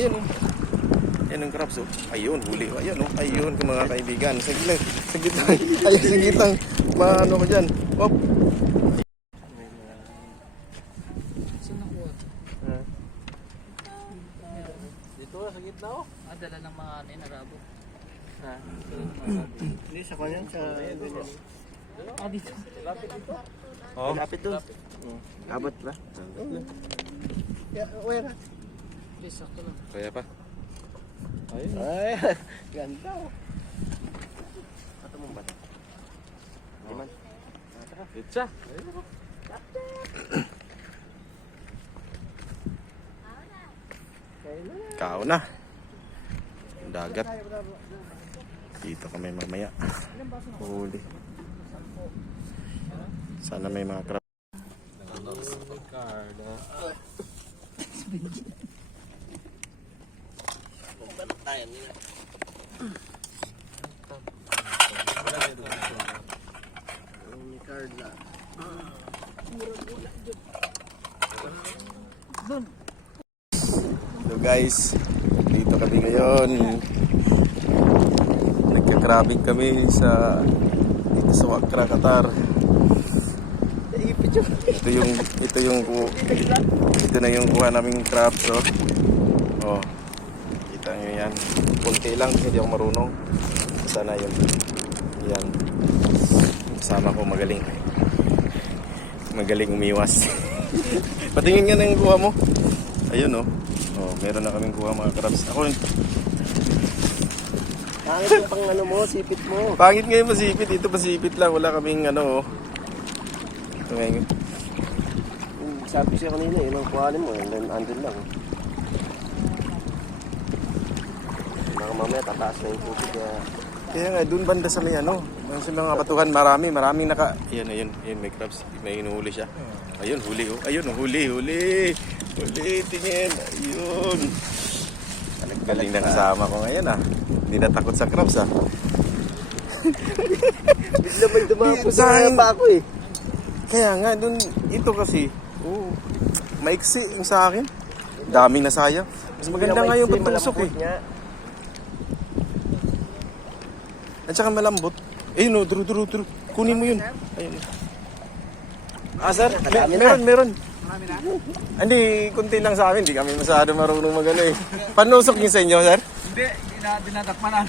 Ayun oh. Ayun ang crabs oh. Ayun, huli. Ayun oh. Ayun mga kaibigan. Sa gitna. Ayun sa gitna. Maano ko dyan. Hop. Dito sa gitna oh. Dala ng mga arabo. Ha? Hindi, sa kanya, sa... Dito. Lapit dito. Oh. Lapit doon. Abot ba? Where? Please, sakto lang. Kaya pa. Ayun. Ay, ganda oh. Ato mong bata. Hindi man. Itcha. Kao na. Dagat. Dito kami mamaya. Huli. Sana may mga crab. Hello guys, dito kami ngayon. Nagka-crabbing kami dito sa Wakra, Qatar. Ito na yung kuha naming crabs oh. Oh. Kita nyo yan. Kunti lang, hindi ako marunong. Sana yun. Yan. Kasama ko magaling umiwas. Patingin nga na yung kuha mo. Ayun oh. Oh, meron na kaming kuha mga crabs. Ako Pangit yung pang ano mo, sipit mo. pangit ngayon masipit. Ito masipit lang. Wala kaming ano oh. Ito ngayon. Sabi siya kanina, yun ang kuhanin mo, andun lang. Baka mamaya tataas na yung tubig. Kaya nga, dun banda sa may ano. Sa mga batuhan, maraming naka... Ayun, may crabs. May inuhuli siya. Ayun, huli oh. Ayun, huli. Huli, tingin. Ayun. Galing na kasama ko ngayon ah. Hindi na takot sa crabs ah. Bigla may dumapos Sa akin- pa ako eh. Kaya nga, dun, ito kasi, maiksi yung sa akin. Daming nasayang. Mas maganda nga yung pagtusok eh. Niya. At saka malambot. Ayun o, duro. Kunin mo yun. Ayun. Sir? Meron. Marami na? Hindi, kunti lang sa amin. Hindi kami masyado marunong magano eh. Panusok niyo sa inyo, sir? Hindi, dinatakpan na.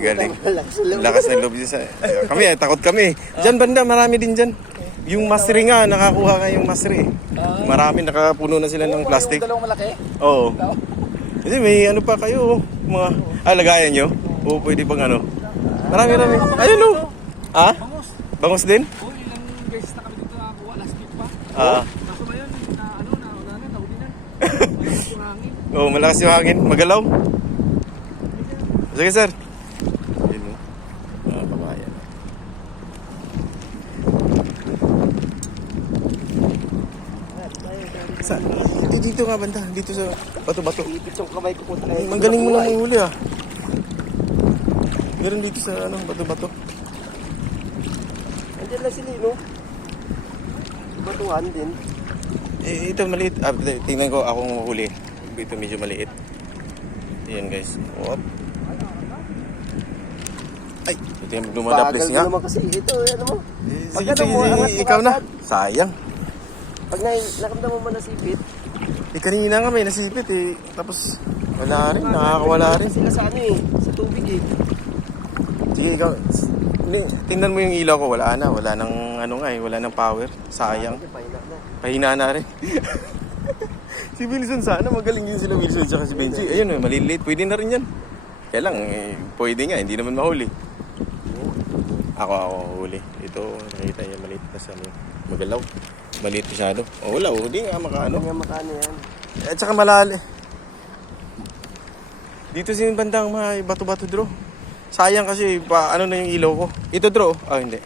Galing. Lakas ng loob niya sa... Kami takot kami. Diyan banda, marami din dyan. Yung masri nga, nakakuha nga yung masri. Marami, nakapuno na sila ng plastic. Yung dalawang malaki? Oo. Kasi may ano pa kayo, mga... lagayan nyo? Oo, pwede pang ano. Marami. Ayun o. Ha? Bangus. Bangus din? Oo, ilang beses na kami dito nakakuha. Last week pa. Ah. Kaso ngayon, wala na, nahuli na. Malakas yung hangin. Oo, malakas yung hangin. Magalaw. Sige, sir. Ayun o. Mga kabayan. Dito nga banda. Dito sa bato-bato. Ipit yung kamay ko po. Magaling mo lang mahuli ah. Meron dito sa bato-bato. Andiyan lang si Lino. Batuhan din. Ito maliit. Tingnan ko akong huli. Ito medyo maliit. Ayan guys. Whoop. Ay, ito yung dumadaplis Bagal nga. ko naman kasi ito, ano mo. Sige, ikaw na. Sayang. Pag nakamdam mo man na sipit, Kanina nga may nasipit eh. Tapos wala rin, nakakawala rin. sila sa ano eh, sa tubig eh. Sige, ikaw. Tingnan mo yung ilaw ko. Wala nang wala nang power. Sayang. Pahina na rin. Si Wilson sana, magaling din sila Wilson at si Benji. Ayun, maliliit. Pwede na rin yan. Kaya lang, pwede nga. Hindi naman mahuli. Ako huli. Ito, nakita niya maliit pa sa magalaw. Maliit masyado. Wala, hindi nga makaano. Hindi nga makaano yan. At saka malali. Dito sa bandang may bato-bato, Dro. Sayang kasi, ano na yung ilaw ko. Ito, Dro. Hindi.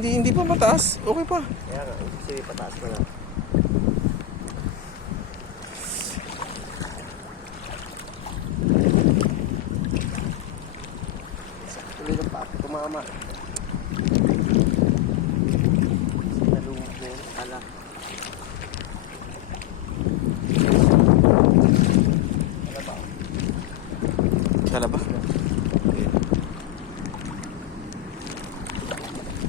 Hindi pa mataas. Okay pa. Kaya nga, kasi pataas na nga. Tuloy ng pa, tumama. Nalumog na yun, ala.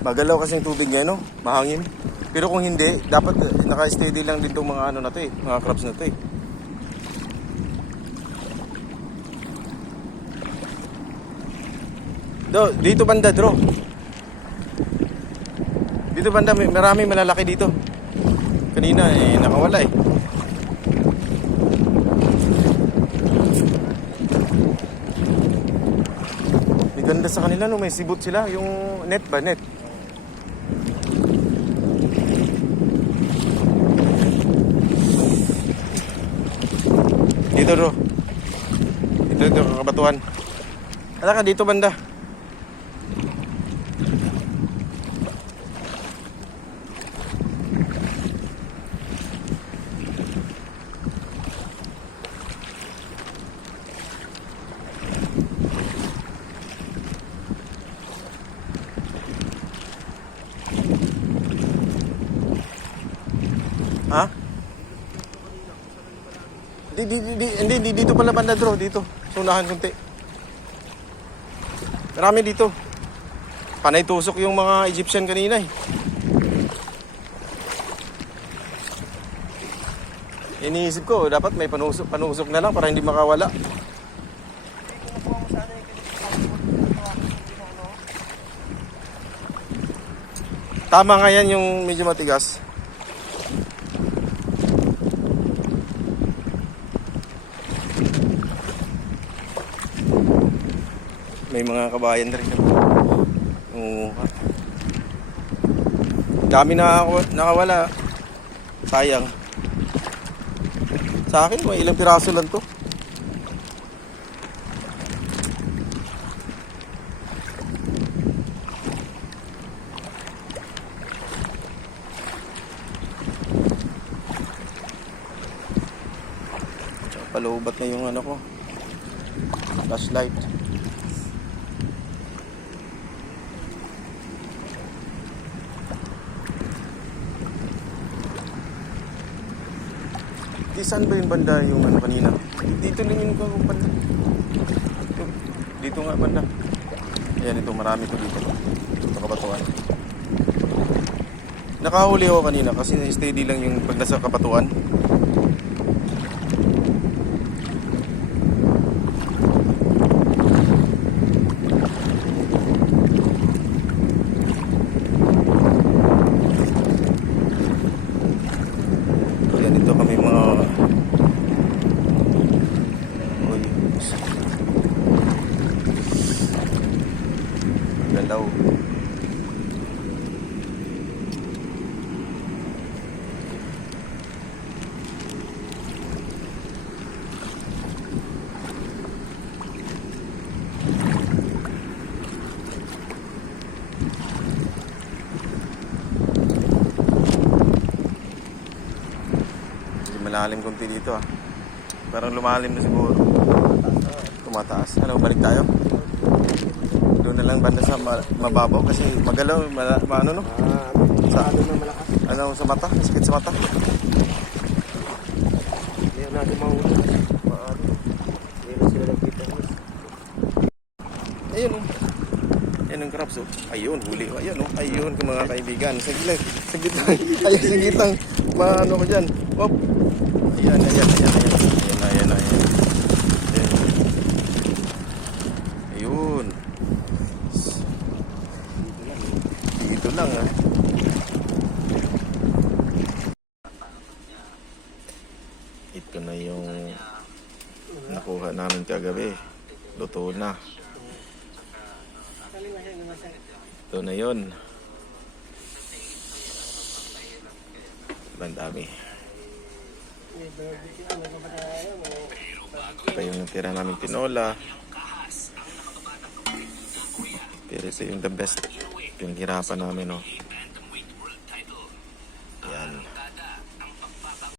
Magalaw kasi yung tubig ngayon, no? Mahangin. Pero kung hindi, dapat naka-steady lang din itong mga ano na to eh, mga crabs na to eh. Dito banda, Dro. Dito banda, marami malalaki dito. Kanina eh, nakawala eh. May ganda sa kanila, no? May sibot sila. Yung net ba? Net. Dito, Dro. Dito, kakabatuan. Ala ka, dito banda. Ha? Hindi, dito pala banda, Dro. Dito. Sunahan kunti. Marami dito. Panay tusok yung mga Egyptian kanina eh. Iniisip ko, dapat may panusok na lang para hindi makawala. Tama nga yan yung medyo matigas. May mga kabayan na rin. Dami na nakawala. Sayang. Sa akin, may ilang piraso lang to. Palubat na yung ano ko. Flashlight. Di saan ba yung banda yung ano kanina? Dito lang yung banda. Dito nga banda. Ayan, ito marami to dito. Sa Kabatuan. Nakahuli ako kanina kasi steady lang yung pag nasa Kabatuan. Ayan, ito kami mga galaw. Malalim kunti dito ah. Parang lumalim na siguro. Tumataas. Ano, balik tayo? Doon na lang banda sa mababaw kasi magalaw, ano no? Sa mata, sakit sa mata. Hindi natin mahuli. Hindi na sila nagkita. Ayun oh. Ayun ang crabs oh. Ayun, huli. Ayun oh. Ayun mga kaibigan. Saglit lang. Ayun, saglit lang. Maano ko dyan. Hop. Ayan. Ayun. Dito lang ah. Ito na yung nakuha namin kagabi. Luto na. Ito na yun. Bandami. Ito yung natira namin tinola. Pero ito yung the best. Yung hirapan namin, no?